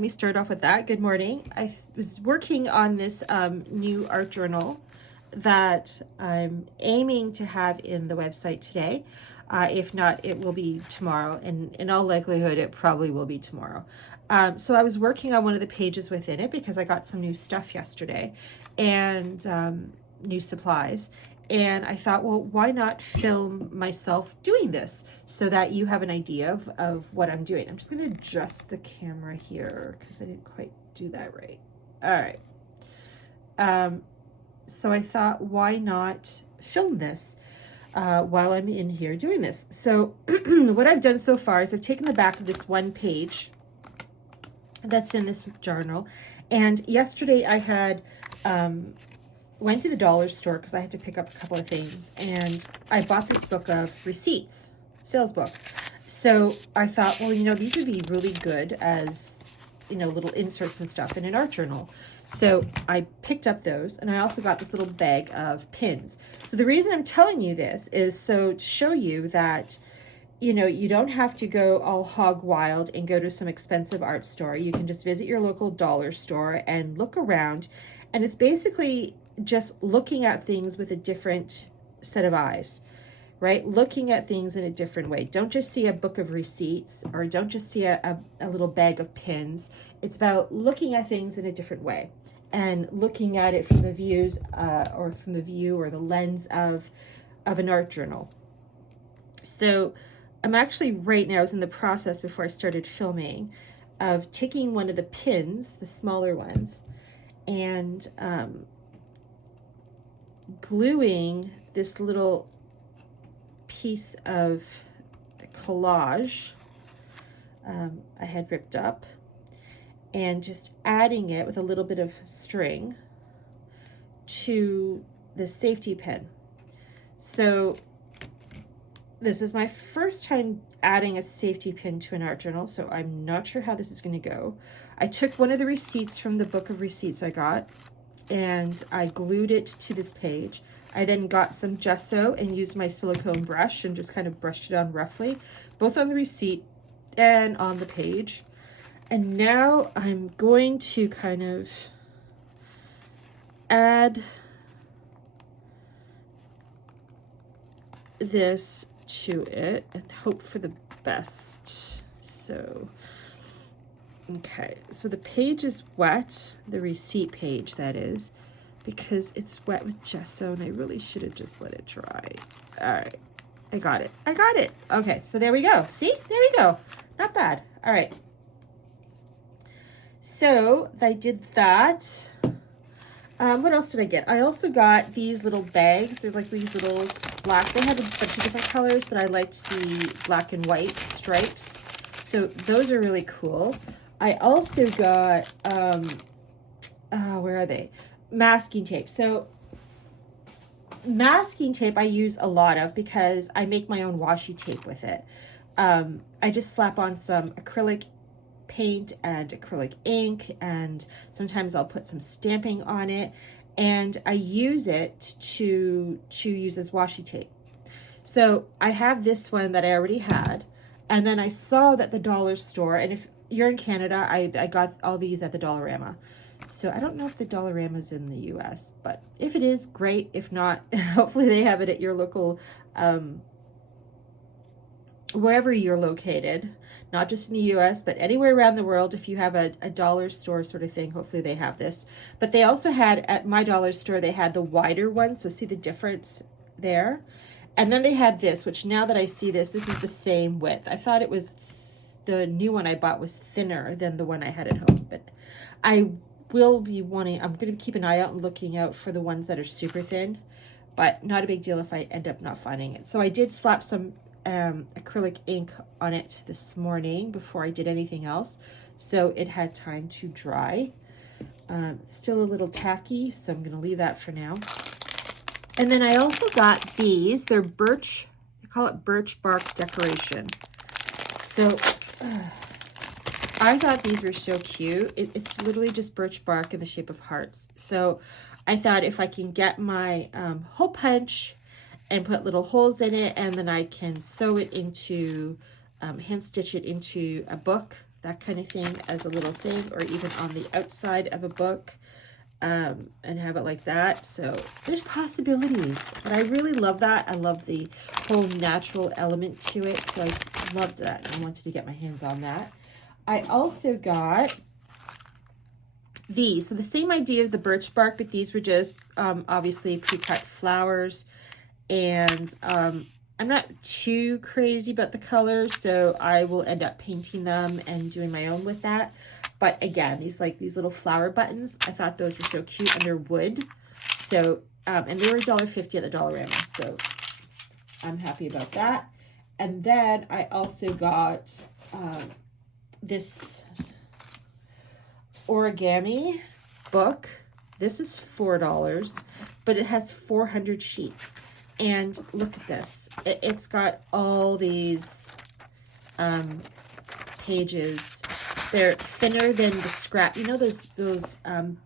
Let me start off with that. Good morning. I was working on this new art journal that I'm aiming to have in the website today. If not, it will be tomorrow, and in all likelihood, it probably will be tomorrow. So I was working on one of the pages within it because I got some new stuff yesterday and new supplies. And I thought, well, why not film myself doing this so that you have an idea of what I'm doing. I'm just going to adjust the camera here because I didn't quite do that right. All right. So I thought, why not film this while I'm in here doing this? So what I've done so far is I've taken the back of this one page that's in this journal. And yesterday I had went to the dollar store because I had to pick up a couple of things, and I bought this book of receipts, sales book. So I thought, well, you know, these would be really good as, you know, little inserts and stuff in an art journal. So I picked up those, and I also got this little bag of pins. So the reason I'm telling you this is so to show you that, you know, you don't have to go all hog wild and go to some expensive art store. You can just visit your local dollar store and look around, and it's basically just looking at things with a different set of eyes, right? Looking at things in a different way. Don't just see a book of receipts, or don't just see a little bag of pins. It's about looking at things in a different way and looking at it from the views or from the view or the lens of an art journal. So I'm actually right now, I was in the process before I started filming of taking one of the pins, the smaller ones, and gluing this little piece of collage I had ripped up, and just adding it with a little bit of string to the safety pin. So this is my first time adding a safety pin to an art journal, so I'm not sure how this is going to go. I took one of the receipts from the book of receipts I got, and I glued it to this page. I then got some gesso and used my silicone brush and just kind of brushed it on roughly, both on the receipt and on the page. And now I'm going to kind of add this to it and hope for the best. So okay, so the page is wet, the receipt page that is, because it's wet with gesso, and I really should have just let it dry. All right, I got it. Okay, so there we go. See, there we go. Not bad. All right. So I did that. What else did I get? I also got these little bags. They're like these little black. They have a bunch of different colors, but I liked the black and white stripes. So those are really cool. I also got, where are they? Masking tape. So masking tape I use a lot of because I make my own washi tape with it. I just slap on some acrylic paint and acrylic ink, and sometimes I'll put some stamping on it, and I use it to use as washi tape. So I have this one that I already had, and then I saw that the dollar store, and if you're in Canada, I got all these at the Dollarama. So I don't know if the Dollarama is in the US, but if it is, great. If not, hopefully they have it at your local, wherever you're located, not just in the US, but anywhere around the world. If you have a dollar store sort of thing, hopefully they have this. But they also had, at my dollar store, they had the wider one. So see the difference there? And then they had this, which now that I see this is the same width. I thought it was, the new one I bought was thinner than the one I had at home, but I will be wanting, I'm going to keep an eye out and looking out for the ones that are super thin, but not a big deal if I end up not finding it. So I did slap some acrylic ink on it this morning before I did anything else, so it had time to dry. Still a little tacky, so I'm going to leave that for now. And then I also got these. They're birch, they call it birch bark decoration. So I thought these were so cute. It's literally just birch bark in the shape of hearts. So I thought if I can get my hole punch and put little holes in it, and then I can sew it into, hand stitch it into a book that kind of thing as a little thing, or even on the outside of a book, and have it like that. So there's possibilities, and I really love that. I love the whole natural element to it, so I loved that. I wanted to get my hands on that. I also got these. So the same idea of the birch bark, but these were just obviously pre-cut flowers. And I'm not too crazy about the colors, so I will end up painting them and doing my own with that. But again, these little flower buttons, I thought those were so cute, and they're wood. So, and they were $1.50 at the Dollarama, so I'm happy about that. And then I also got this origami book. This is $4, but it has 400 sheets. And look at this. It's got all these pages. They're thinner than the scrap. You know those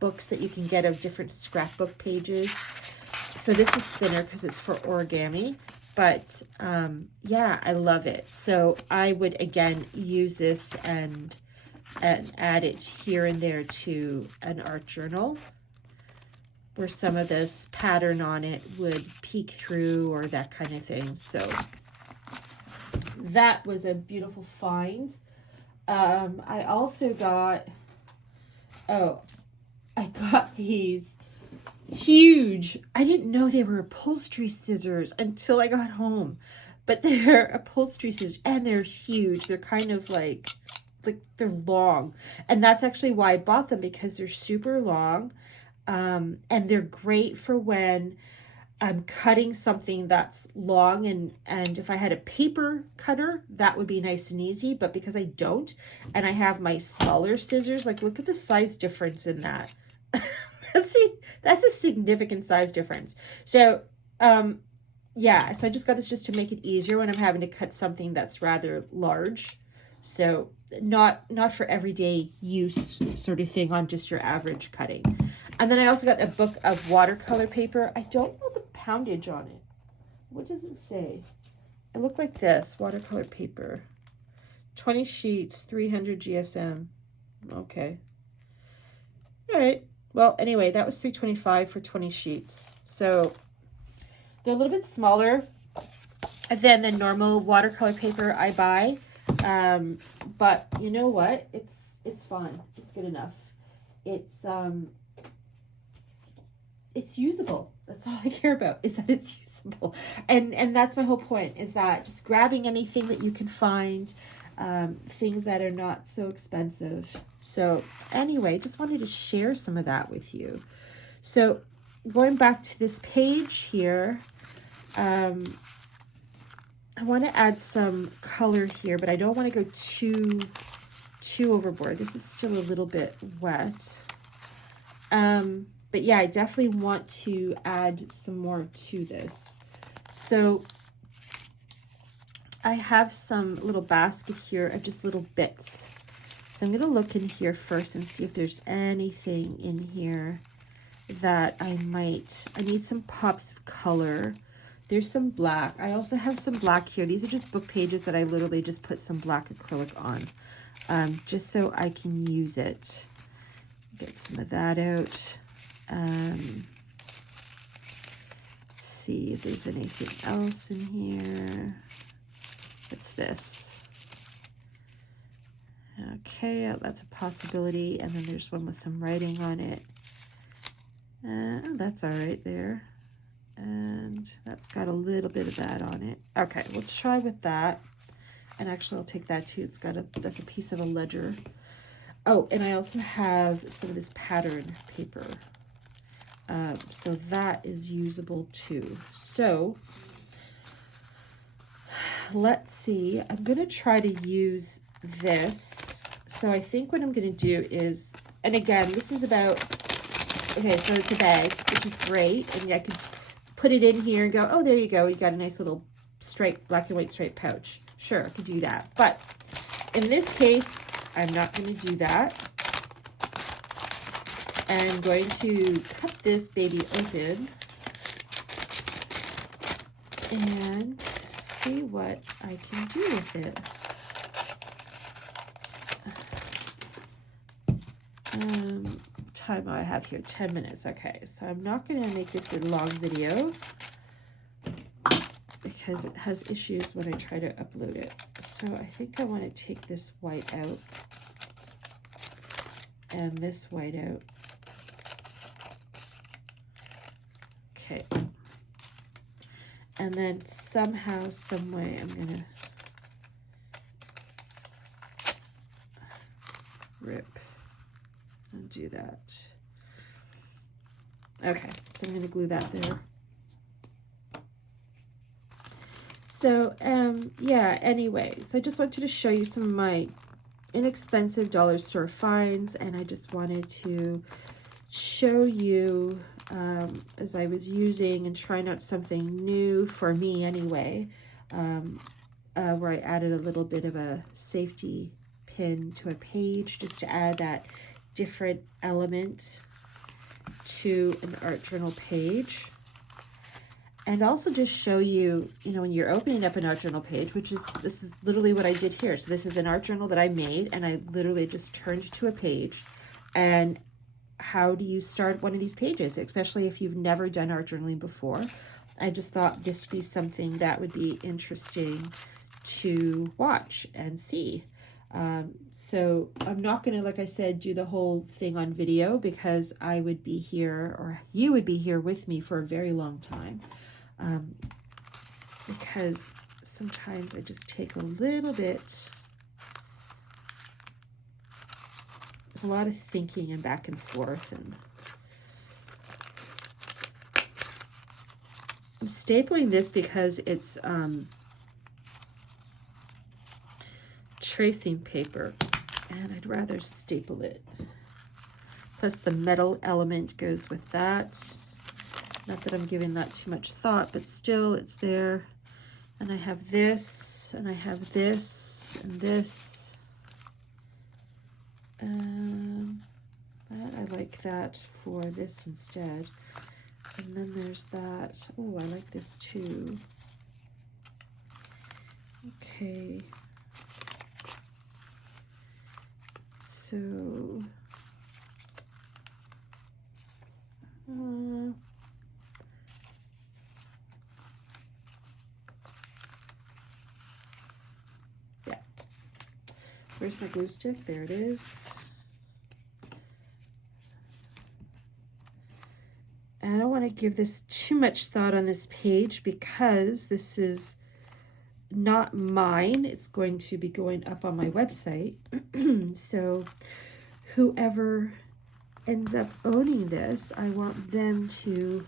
books that you can get of different scrapbook pages? So this is thinner because it's for origami. But yeah, I love it. So I would, again, use this and add it here and there to an art journal, where some of this pattern on it would peek through, or that kind of thing. So that was a beautiful find. I also got, I got these huge, I didn't know they were upholstery scissors until I got home, but they're upholstery scissors, and they're huge. They're kind of like they're long, and that's actually why I bought them, because they're super long. And they're great for when I'm cutting something that's long, and if I had a paper cutter, that would be nice and easy, but because I don't, and I have my smaller scissors, like look at the size difference in that. That's a significant size difference. So, yeah, so I just got this just to make it easier when I'm having to cut something that's rather large. So not for everyday use sort of thing, on just your average cutting. And then I also got a book of watercolor paper. I don't know the poundage on it. What does it say? It looked like this, watercolor paper. 20 sheets, 300 GSM. Okay. All right. Well, anyway, that was $3.25 for 20 sheets. So they're a little bit smaller than the normal watercolor paper I buy. But you know what? It's fine. It's good enough. It's usable. That's all I care about, is that it's usable. And that's my whole point, is that just grabbing anything that you can find, things that are not so expensive. So anyway, just wanted to share some of that with you. So going back to this page here, I want to add some color here, but I don't want to go too overboard. This is still a little bit wet. But yeah, I definitely want to add some more to this. So I have some little basket here of just little bits. So I'm going to look in here first and see if there's anything in here that I need some pops of color. There's some black. I also have some black here. These are just book pages that I literally just put some black acrylic on, just so I can use it. Get some of that out. Let's see if there's anything else in here. What's this? Okay, that's a possibility. And then there's one with some writing on it. That's all right there. And that's got a little bit of that on it. Okay, we'll try with that. And actually, I'll take that too. That's a piece of a ledger. Oh, and I also have some of this pattern paper. So that is usable too. So let's see. I'm going to try to use this. So I think what I'm going to do is, and again, this is about, okay, so it's a bag, which is great. And I could put it in here and go, oh, there you go. You got a nice little straight, black and white straight pouch. Sure, I could do that. But in this case, I'm not going to do that. I'm going to cut this baby open and see what I can do with it. Time I have here, 10 minutes. Okay, so I'm not going to make this a long video because it has issues when I try to upload it. So I think I want to take this white out and this white out. Okay. And then somehow, some way, I'm going to rip and do that. Okay, so I'm going to glue that there. So, yeah, anyway, so I just wanted to show you some of my inexpensive dollar store finds, and I just wanted to show you as I was using and trying out something new for me anyway, where I added a little bit of a safety pin to a page just to add that different element to an art journal page. And also just show you, you know, when you're opening up an art journal page, this is literally what I did here. So this is an art journal that I made, and I literally just turned to a page. And how do you start one of these pages, especially if you've never done art journaling before? I just thought this would be something that would be interesting to watch and see. So I'm not going to, like I said, do the whole thing on video because I would be here, or you would be here with me for a very long time. Because sometimes I just take a little bit, there's a lot of thinking and back and forth, and I'm stapling this because it's tracing paper, and I'd rather staple it. Plus the metal element goes with that. Not that I'm giving that too much thought, but still it's there. And I have this, and I have this, and this. But I like that for this instead. And then there's that. Oh, I like this too. Okay. So, yeah. Where's my glue stick? There it is. And I don't want to give this too much thought on this page because this is not mine. It's going to be going up on my website. So whoever ends up owning this, I want them to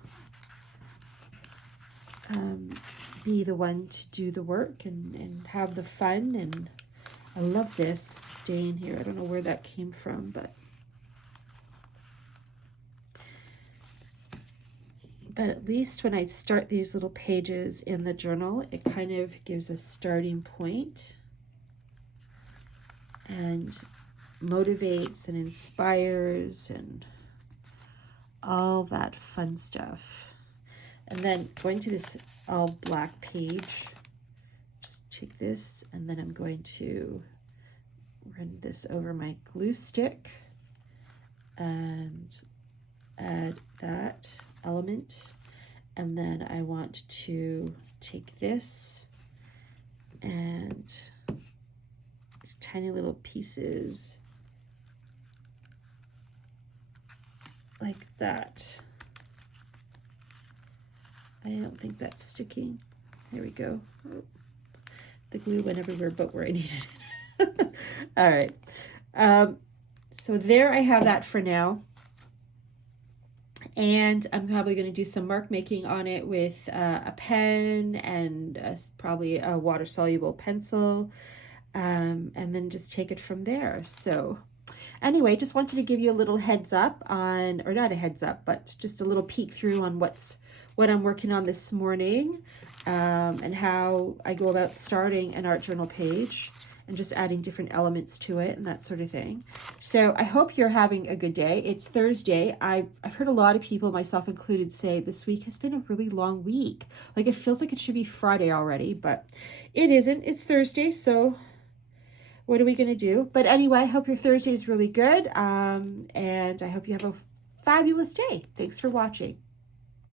be the one to do the work and have the fun. And I love this stain here. I don't know where that came from, but at least when I start these little pages in the journal, it kind of gives a starting point and motivates and inspires and all that fun stuff. And then going to this all black page, just take this, and then I'm going to run this over my glue stick and add that element. And then I want to take this and these tiny little pieces like that. I don't think that's sticking. There we go. Oh, the glue went everywhere but where I needed it. All right. So there I have that for now. And I'm probably going to do some mark making on it with a pen and probably a water-soluble pencil, and then just take it from there. So anyway, just wanted to give you a little heads up on, or not a heads up, but just a little peek through on what I'm working on this morning, and how I go about starting an art journal page and just adding different elements to it and that sort of thing. So I hope you're having a good day. It's Thursday. I've heard a lot of people, myself included, say this week has been a really long week. Like it feels like it should be Friday already, but it isn't. It's Thursday, so what are we going to do? But anyway, I hope your Thursday is really good. And I hope you have a fabulous day. Thanks for watching.